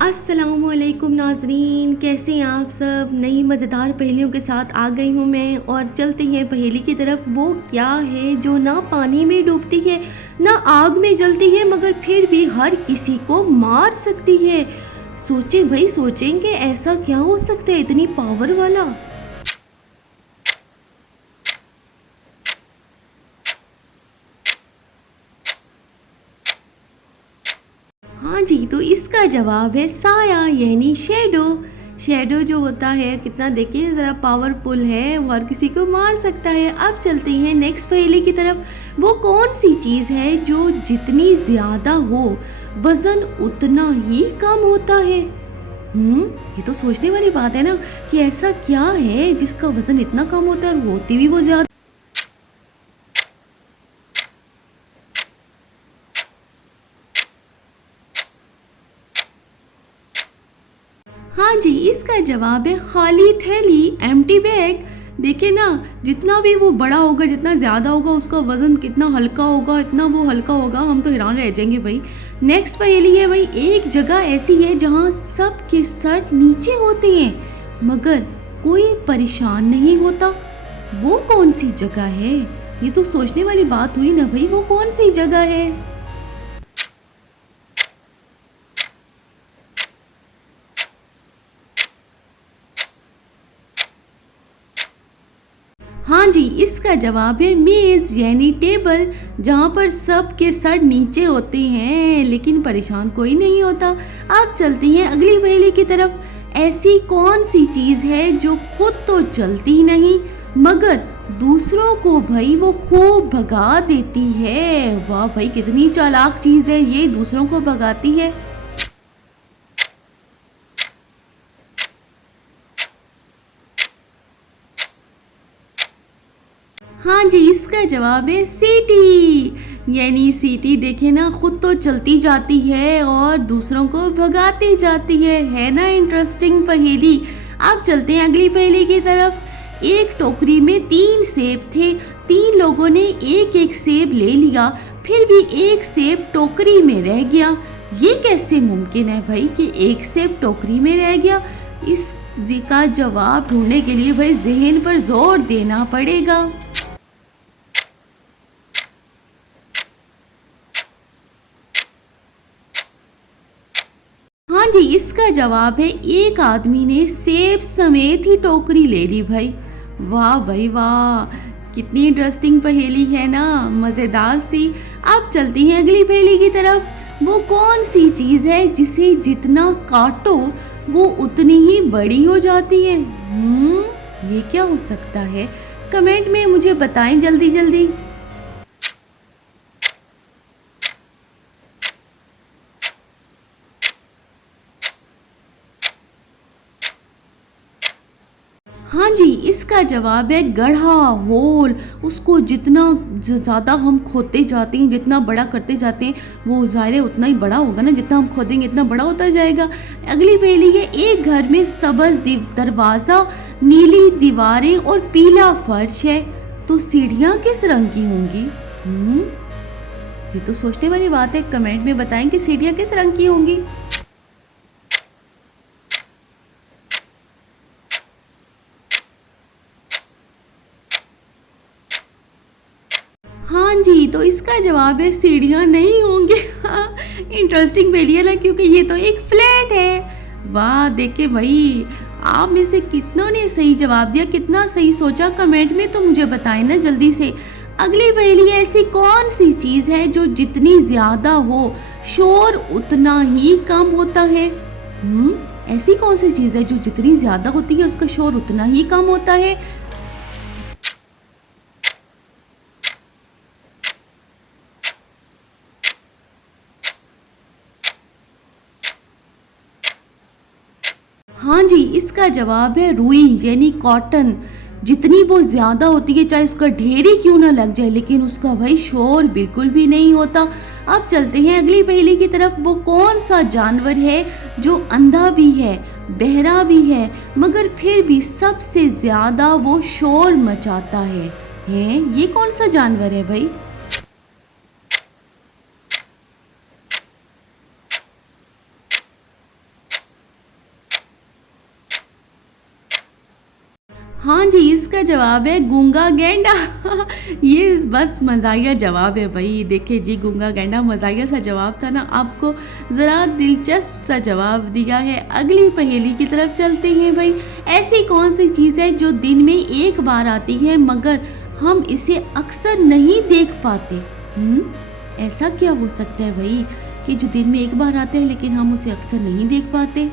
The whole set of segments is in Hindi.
अस्सलामुअलैकुम नाज़रीन, कैसे हैं आप सब। नई मज़ेदार पहेलियों के साथ आ गई हूँ मैं और चलते हैं पहेली की तरफ। वो क्या है जो ना पानी में डूबती है ना आग में जलती है मगर फिर भी हर किसी को मार सकती है। सोचें भाई, सोचें कि ऐसा क्या हो सकता है इतनी पावर वाला। हाँ जी, तो इसका जवाब है साया यानी शेडो। शेडो जो होता है कितना देखिए ज़रा पावरफुल है, वो हर किसी को मार सकता है। अब चलते हैं नेक्स्ट पहेली की तरफ। वो कौन सी चीज़ है जो जितनी ज़्यादा हो वज़न उतना ही कम होता है। ये तो सोचने वाली बात है ना कि ऐसा क्या है जिसका वज़न इतना कम होता है और होती भी वो ज़्यादा। हाँ जी, इसका जवाब है खाली थैली, एम्प्टी बैग। देखिए ना, जितना भी वो बड़ा होगा, जितना ज़्यादा होगा, उसका वज़न कितना हल्का होगा, इतना वो हल्का होगा, हम तो हैरान रह जाएंगे भाई। नेक्स्ट पहेली है भाई, एक जगह ऐसी है जहाँ सबके सर नीचे होते हैं मगर कोई परेशान नहीं होता। वो कौन सी जगह है। ये तो सोचने वाली बात हुई ना भाई, वो कौन सी जगह है। हाँ जी, इसका जवाब है मेज़ यानी टेबल, जहाँ पर सबके सर नीचे होते हैं लेकिन परेशान कोई नहीं होता। अब चलते हैं अगली पहेली की तरफ। ऐसी कौन सी चीज़ है जो खुद तो चलती नहीं मगर दूसरों को भाई वो खूब भगा देती है। वाह भाई, कितनी चालाक चीज़ है ये, दूसरों को भगाती है। हाँ जी, इसका जवाब है सीटी यानी सीटी। देखे ना, खुद तो चलती जाती है और दूसरों को भगाती जाती है ना इंटरेस्टिंग पहेली। अब चलते हैं अगली पहेली की तरफ। एक टोकरी में 3 सेब थे, 3 लोगों ने एक एक सेब ले लिया, फिर भी एक सेब टोकरी में रह गया। ये कैसे मुमकिन है भाई कि एक सेब टोकरी में रह गया। इस जी का जवाब ढूंढने के लिए भाई जहन पर जोर देना पड़ेगा। हाँ जी, इसका जवाब है एक आदमी ने सेब समेत ही टोकरी ले ली भाई। वाह भाई वाह, कितनी इंटरेस्टिंग पहेली है ना, मज़ेदार सी। अब चलती हैं अगली पहेली की तरफ। वो कौन सी चीज़ है जिसे जितना काटो वो उतनी ही बड़ी हो जाती है। ये क्या हो सकता है, कमेंट में मुझे बताएं जल्दी जल्दी। हाँ जी, इसका जवाब है गड्ढा, होल। उसको जितना ज़्यादा हम खोदते जाते हैं, जितना बड़ा करते जाते हैं, वो ज़ाहिर है उतना ही बड़ा होगा ना, जितना हम खोदेंगे इतना बड़ा होता जाएगा। अगली पहेली है, एक घर में सब्ज़ दरवाज़ा, नीली दीवारें और पीला फर्श है, तो सीढ़ियाँ किस रंग की होंगी। ये तो सोचने वाली बात है, कमेंट में बताएं कि सीढ़ियाँ किस रंग की होंगी। हाँ जी, तो इसका जवाब है सीढ़ियाँ नहीं होंगी। हाँ, इंटरेस्टिंग पहेली है ना, क्योंकि ये तो एक फ्लैट है। वाह, देखे भाई, आप में से कितनों ने सही जवाब दिया, कितना सही सोचा, कमेंट में तो मुझे बताएं ना जल्दी से। अगली पहेली है, ऐसी कौन सी चीज़ है जो जितनी ज़्यादा हो शोर उतना ही कम होता है। ऐसी कौन सी चीज़ है जो जितनी ज़्यादा होती है उसका शोर उतना ही कम होता है। हाँ जी, इसका जवाब है रुई यानी कॉटन। जितनी वो ज़्यादा होती है, चाहे उसका ढेर ही क्यों ना लग जाए, लेकिन उसका भाई शोर बिल्कुल भी नहीं होता। अब चलते हैं अगली पहेली की तरफ। वो कौन सा जानवर है जो अंधा भी है, बहरा भी है मगर फिर भी सबसे ज़्यादा वो शोर मचाता है। ये कौन सा जानवर है भाई। हाँ जी, इसका जवाब है गूंगा गैंडा। ये बस मज़ाहिया जवाब है भई। देखिए जी, गूंगा गैंडा मज़ाहिया सा जवाब था ना, आपको ज़रा दिलचस्प सा जवाब दिया है। अगली पहेली की तरफ चलते हैं भई। ऐसी कौन-सी चीज़ है जो दिन में एक बार आती है मगर हम इसे अक्सर नहीं देख पाते? ऐसा क्या हो सकता है भई कि जो दिन में एक बार आता है लेकिन हम उसे अक्सर नहीं देख पाते?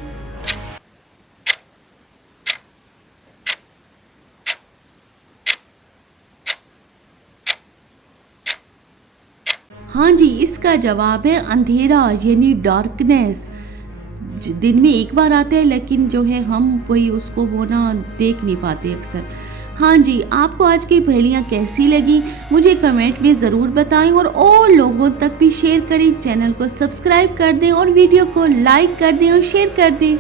हाँ जी, इसका जवाब है अंधेरा यानी डार्कनेस। दिन में एक बार आता है लेकिन जो है हम वही उसको वो ना देख नहीं पाते अक्सर। हाँ जी, आपको आज की पहेलियाँ कैसी लगी मुझे कमेंट में ज़रूर बताएं और लोगों तक भी शेयर करें। चैनल को सब्सक्राइब कर दें और वीडियो को लाइक कर दें और शेयर कर दें।